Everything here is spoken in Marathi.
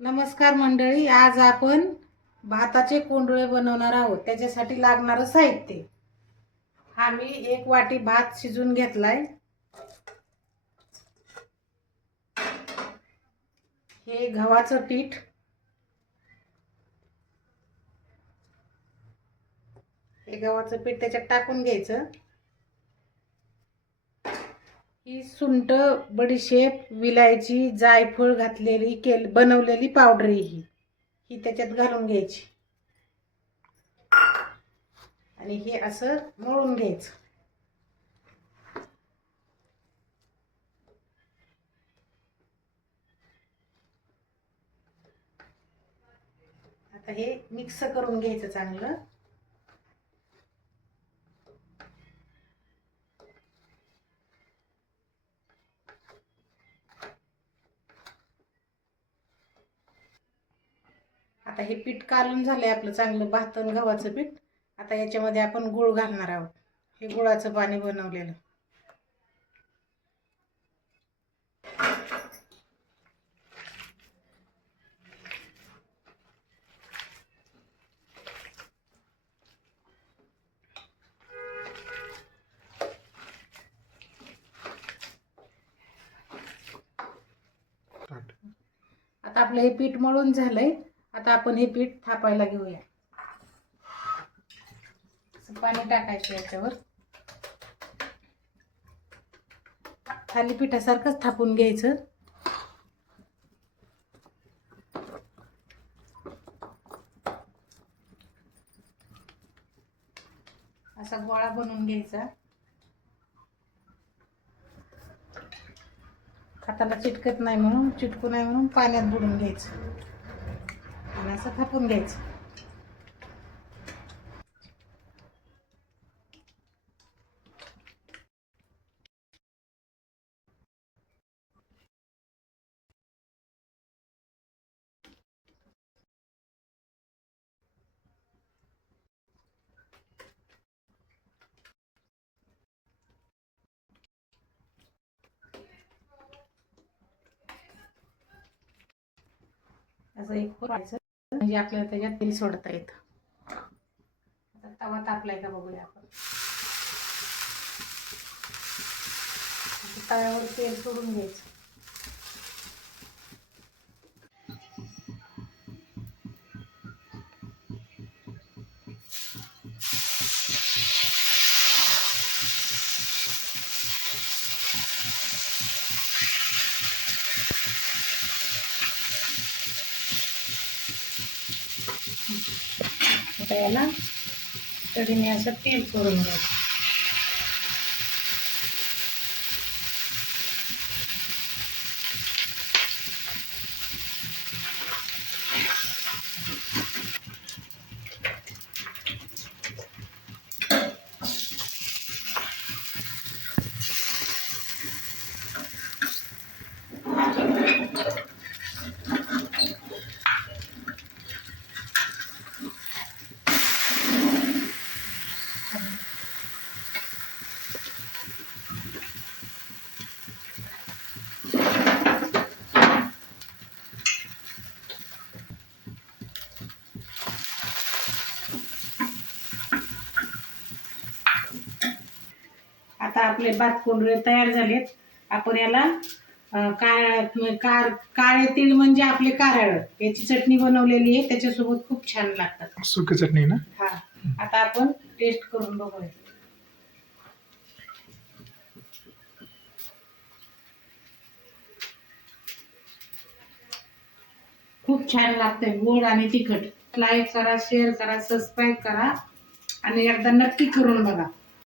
नमस्कार मंडळी आज आपण भाताचे कोंडळे बनवणार आहोत. त्याच्यासाठी लागणारं साहित्य. हा मी एक वाटी भात शिजून घेतलाय. हे गव्हाचं पीठ. हे गव्हाचं पीठ त्याच्यात टाकून घ्यायचं. ही सुंट बडीशेप विलायची जायफळ घातलेली केल बनवलेली पावडर ही. ही त्याच्यात घालून घ्यायची. आणि हे असं मळून घ्यायचं. आता हे मिक्स करून घ्यायचं चांगलं. आता हे पीठ कालून झालंय आपलं चांगलं भात आणि गव्हाचं पीठ. आता याच्यामध्ये आपण गुळ घालणार आहोत. हे गुळाचं पाणी बनवलेलं. आता आपलं हे पीठ मळून झालंय. आता आपण हे पीठ थापायला घेऊया. पाणी टाकायचं याच्यावर. थालीपीठासारखंच थापून घ्यायचं. असा गोळा बनवून घ्यायचा. हाताला चिटकत नाही म्हणून चिटकू नाही म्हणून पाण्यात बुडून घ्यायचं. असं थापून घ्यायचं असं एक व्हायचं म्हणजे आपल्याला त्याच्यात तेल सोडता येतं. आता तवा तापलाय का बघूया आपण. तव्यावर तेल सोडून घ्यायचं. आता याला कढीने असं तेल सोडून घ्यायचं आता आपले भात कोंडरे तयार झालेत. आपण याला काळ कार काळे तीळ म्हणजे आपले कारळ. याची चटणी बनवलेली आहे. त्याच्यासोबत खूप छान लागतात. सुकी चटणी ना? हा. आता आपण टेस्ट करून बघूया. खूप छान लागतंय. गोड आणि तिखट. लाईक करा शेअर करा सबस्क्राईब करा. आणि एकदा नक्की करून बघा.